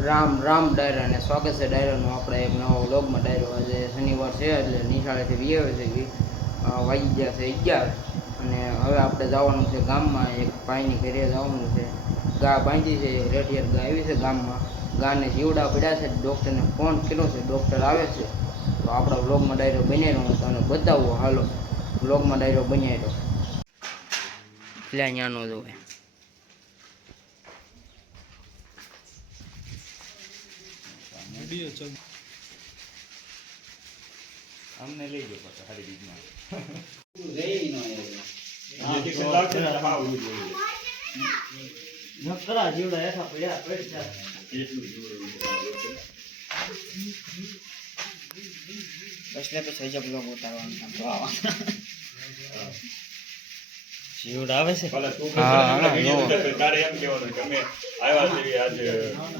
રામ રામ ડાયરા અને સ્વાગત છે ડાયરાનું આપણે એક નવો વ્લોગમાં. ડાયરો આજે શનિવાર છે એટલે નિશાળેથી વિયેવે છે કે વાગી ગયા છે 11 અને હવે આપણે જવાનું છે ગામમાં. એક ભાઈની ઘરે જવાનું છે. ગા બાંધી છે, રેડિયર ગા આવી છે ગામમાં. ગાને જીવડા પડ્યા છે. ડૉક્ટરને ફોન કર્યો છે, ડૉક્ટર આવે છે. તો આપણા વ્લોગમાં ડાયરો બની રહ્યો તમને બતાવો. હાલો વ્લોગમાં ડાયરો બની રહ્યો એટલે અહીંયાનો જોવે. અમને લઈ ગયો પાછો હારી બીજમાં જીવડા એઠા પડ્યા પડ્યા એટલે પછી હજબ લોક ઉતારવાનું જીવડા આવે છે. તારે એમ કહેવાનું કે અમે આવ્યા છીએ આજે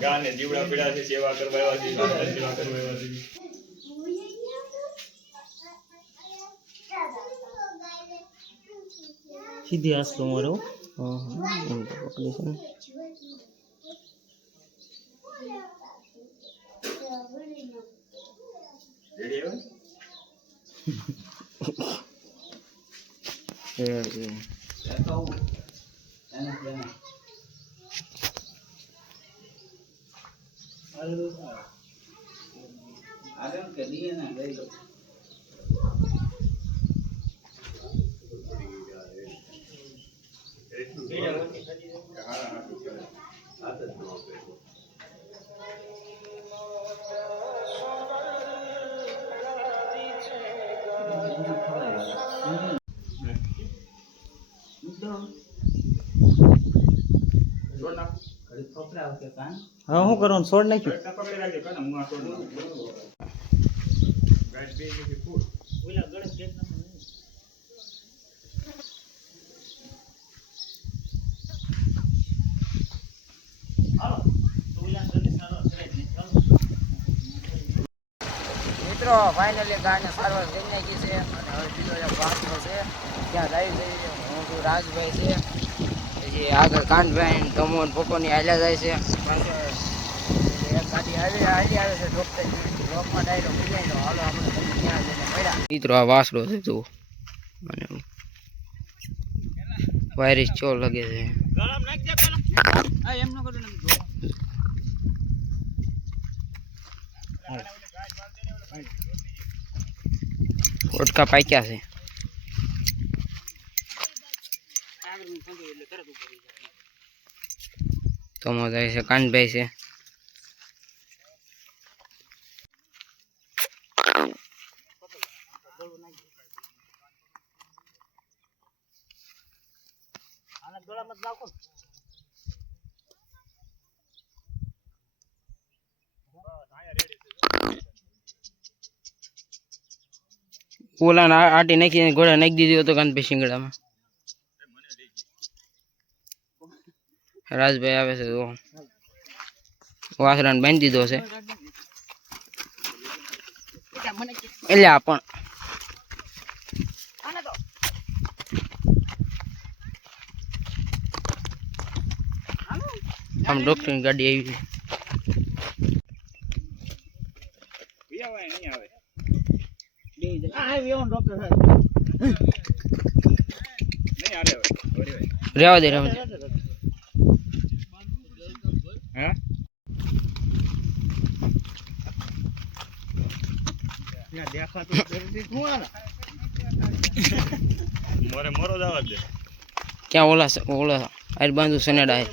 ગાને જીવડા પીડા છે, સેવા કરવા આવ્યા છીએ, સેવા કરવા આવ્યા છીએ. સીધી આસતો મારો એમ તો પકડી છે ને. હા હું કરવાનું છોડ નાખ્યું. મિત્રો ફાઇનલી ગાયને સારવાર કરી નાખી છે અને હવે બીજો એક વાસણો છે ત્યાં જાય છે. હું છું રાજભાઈ છે, પછી આગળ કાનભાઈ તમોન પપ્પાની હાલ્યા જાય છે. એક ગાડી હાલી આવે છે ડોક્ટર બ્લોકમાં ડાયરો મિલાઈ દો. હાલો આપણે ત્યાં જઈને મળ્યા. મિત્રો આ વાસણો છે જુઓ અને વાયરસ ચો લાગે છે. ફોટકા પાક્યા છે. તો જાય છે કાનભાઈ છે. ઓલા આટી નાખી ઘોડા નાખી દીધી હતો કાનભાઈ શિંગડામાં. રાજભાઈ આવે છે તો વાસરાને બાંધી દીધો છે. એટલે પણ આમ ડોક્ટરની ગાડી આવી છે. રેવા દે રેવા દે. મોરો જવા દે. ક્યાં ઓલા આર બાંધુ સનેડા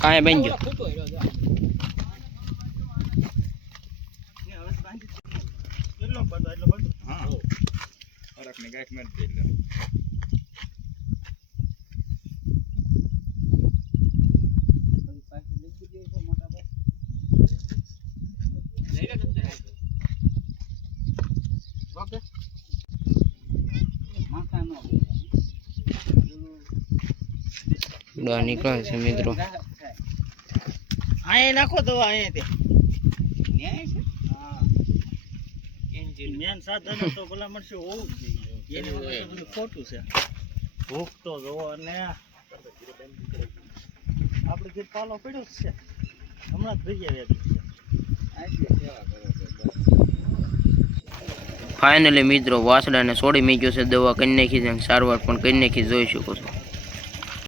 કાંઈ બન ગયો. બોકડા નીકળે છે મિત્રો. અહીંયા નાખો દવા અહીંયા મેન સાધન તો ભલા મળશે હોવું જ જોઈએ. એની વગર તો બધું ખોટું છે. ભૂખ તો જોવો અને આપણે જે પાલો પડ્યો જ છે હમણાં જ ભરી આવ્યા છે. ફાઇનલી મિત્રો વાસડાને છોડી મૂક્યો છે, દવા કરી નાખી છે અને સારવાર પણ કરી નાખી, જોઈ શકો છો.